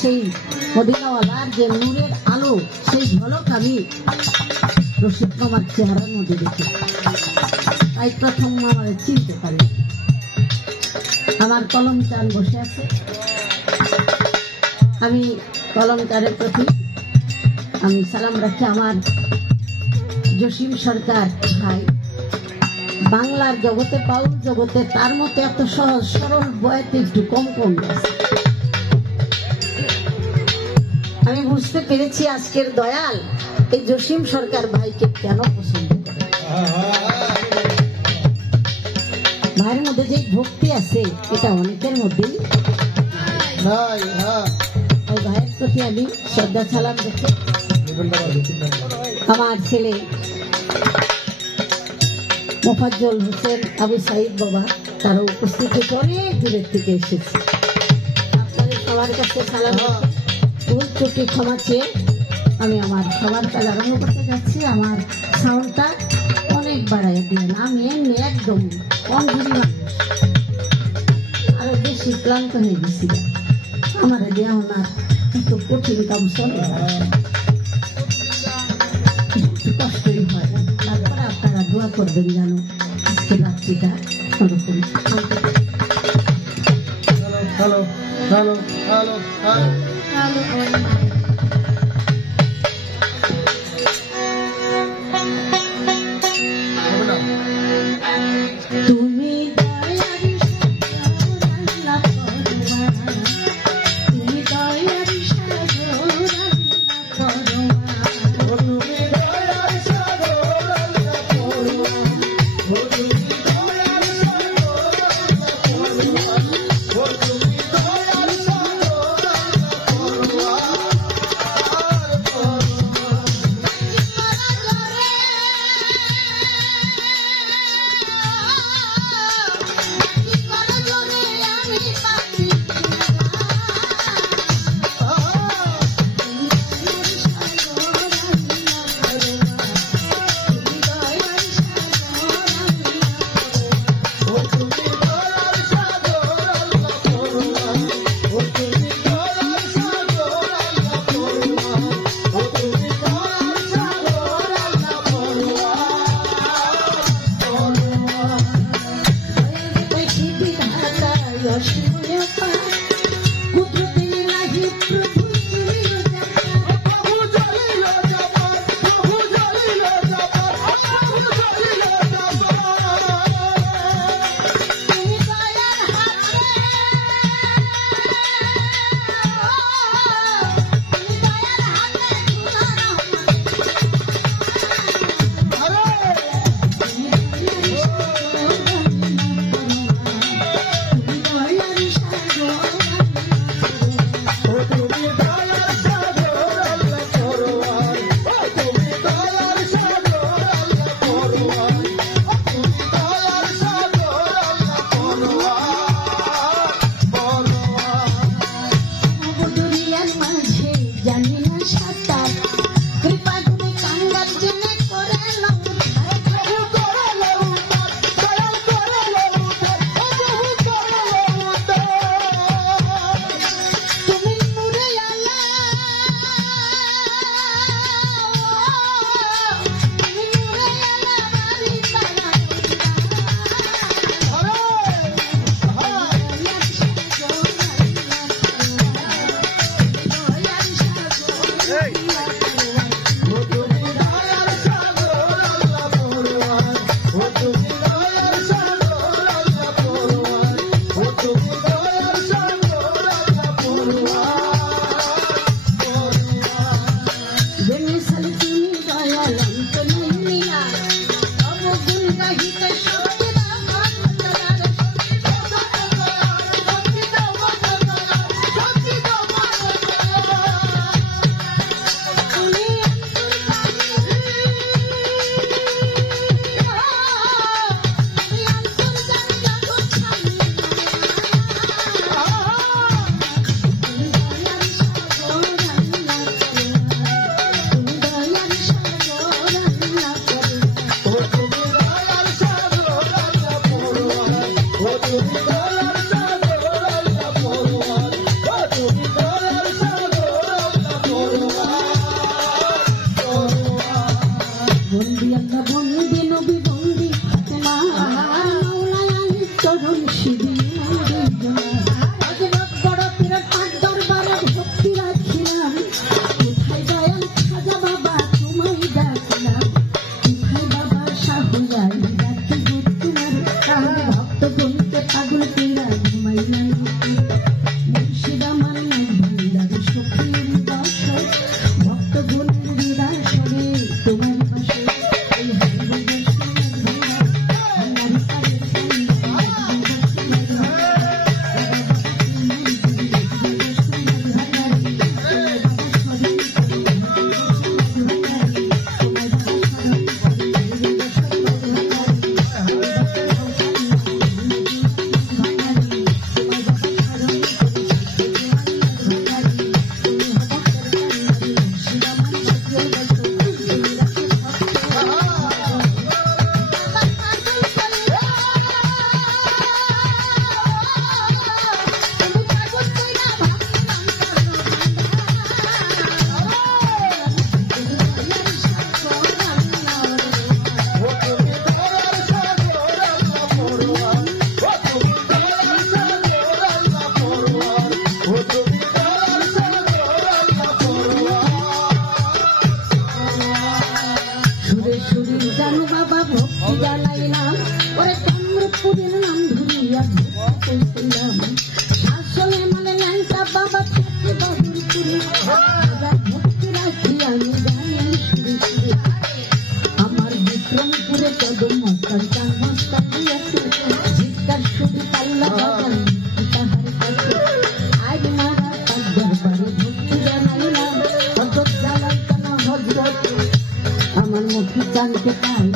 সেই মদিনাওয়ালার যে নূরের আলো সেই ঝলক আমি রশিদ মামার চেহারার মধ্যে দেখি। তাই প্রথম আমার চিনতে পারি। আমার কলমচান বসে আছে, আমি কলমচারের প্রতি আমি সালাম রাখি। আমার জসিম সরকার ভাই বাংলার জগতে, বাউল জগতে তার মতো এত সহজ সরল বয়াতে একটু কম কম আছে। আমি বুঝতে পেরেছি আজকের দয়াল এই জসিম সরকার ভাইকে কেন পছন্দ করে। ভাইয়ের মধ্যে যে ভক্তি আছে এটা অনেকের মধ্যেই। ওই ভাইয়ের প্রতি আমি শ্রদ্ধা সালাম রেখে আমার ছেলে মোফাজ্জল হোসেন আবু সাইদ বাবা তারা উপস্থিত হয়েছে, অনেক দূরের থেকে এসেছে। আপনাদের সবার কাছে সালাম ভুল ত্রুটি ক্ষমা চেয়ে আমি আমার খাবার কাজ আরম্ভ করতে যাচ্ছি। আমার সাউন্ডটা অনেক বাড়াইয়া দিলেন, আমি এমনি একদম কমজোরি মানুষ, আরো বেশি ক্লান্ত হয়ে গেছিল। আমার দেওয়া ওনার একটু কঠিন কাম চলে, কষ্টই হয়। তারপরে আপনারা দোয়া করবেন যেন আজকে রাত্রিটা ওরকম হ্যালো হ্যালো হ্যালো হ্যালো তুমি জানতে পাই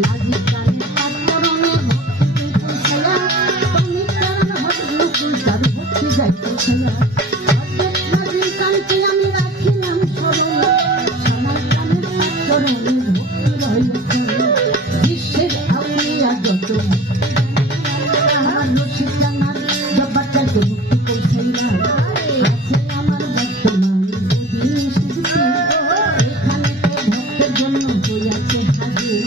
নাজি প্রাণের আচরণে ভক্তি পৌঁছায়া তুমি কারণ হরনুকুল তার ভক্তি যাইতেছে না নাজি প্রাণকে আমি রাখিলাম স্মরণ সারা প্রাণের আচরণে ভক্তি রয়েছে বিশ্বের আউলিয়া যত আমার রশিদ জানার জব্বারটাকে ভক্তি পৌঁছাইলা আছে আমার বর্তমান এখানে তো ভক্তের জন্য হইয়াছে হাজির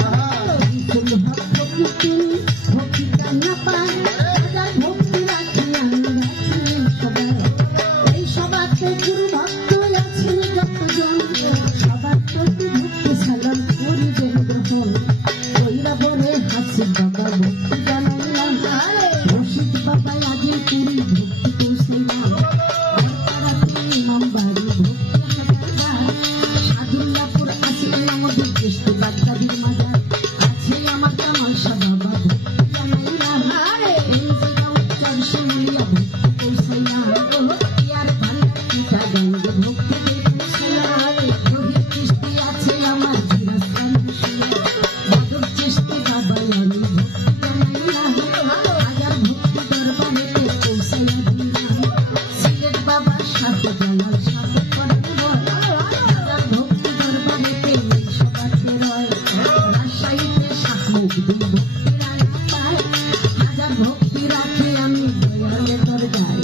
বিপুল ভক্ত তিনি ভক্তি কান্না পায় হাজার ভক্তি রাখি আমি রাখি সবাই এই সবাতে গুরু ভক্ত আছেন যতজন সবার প্রতি ভক্তি সালাম করিবেন গ্রহণ কইরা বলে হাসিব বাবা ভক্তি জানাইলাম রশিদ বাবা আজি পুরী ভক্তি পৌঁছাইলাম তারাতে ইমাম বাড়ি ভক্তি হাজার সাদুল্লাপুর আছে আমাদের কৃষ্ণ বাগদাদির মাজার আছে আমার কামাল শাহ বাবা ভক্তি জানাইলাম এই জায়গা উচ্চার শিমুলিয়া ভক্তি পৌঁছাইলাম ইয়ার ভান্ডার পিতা গঙ্গে ভক্তি পৌঁছাইলাম রোহিত চিশতি আছে আমার জিরাস্তান বাদর চিশতি বাবা আমি ভক্তি জানাইলাম হাজার ভক্তি দরবারেতে পৌঁছাইয়া দিলাম সিলেট বাবার সাথে জানাল সাথে করেন হাজার ভক্তি দরবারেতে এই সবাতে রয় রাজশাহীতে শাহমুখদুল ভক্তির আয়া পায় হাজার ভক্তি রাখে আমি দয়ালের দরজায়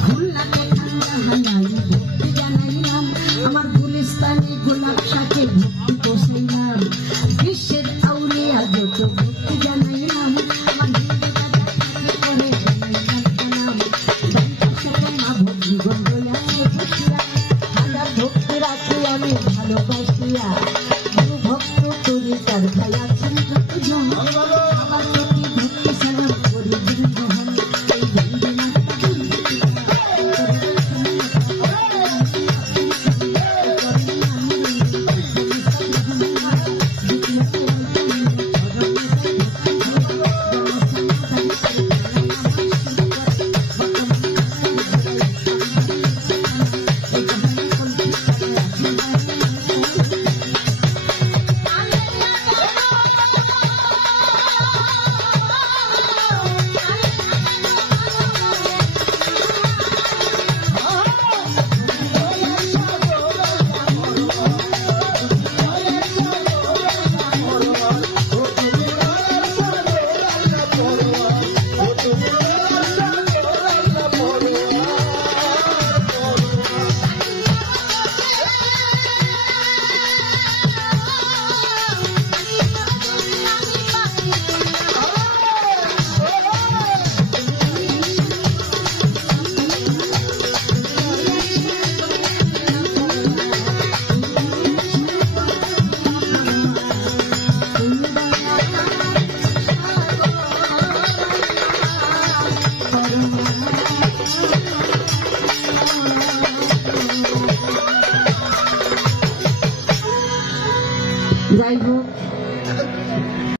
খুলনাতে ঠান্ডা হানাই ভক্তি জানাইলাম আমার গুলিস্তানে গোলাপ শাকে ভক্তি পৌঁছাইলাম বিশ্বের আউলিয়া যত ভক্তি জানাইলাম আমার হিন্দু বাজার থেকে করে জানাইলাম প্রণাম দন্তশত মা ভক্তি গন্ধয়াছে বসিয়া হাজার ভক্তি রাখি আমি ভালোবাসিয়া গুরু ভক্ত তরি তার খায়া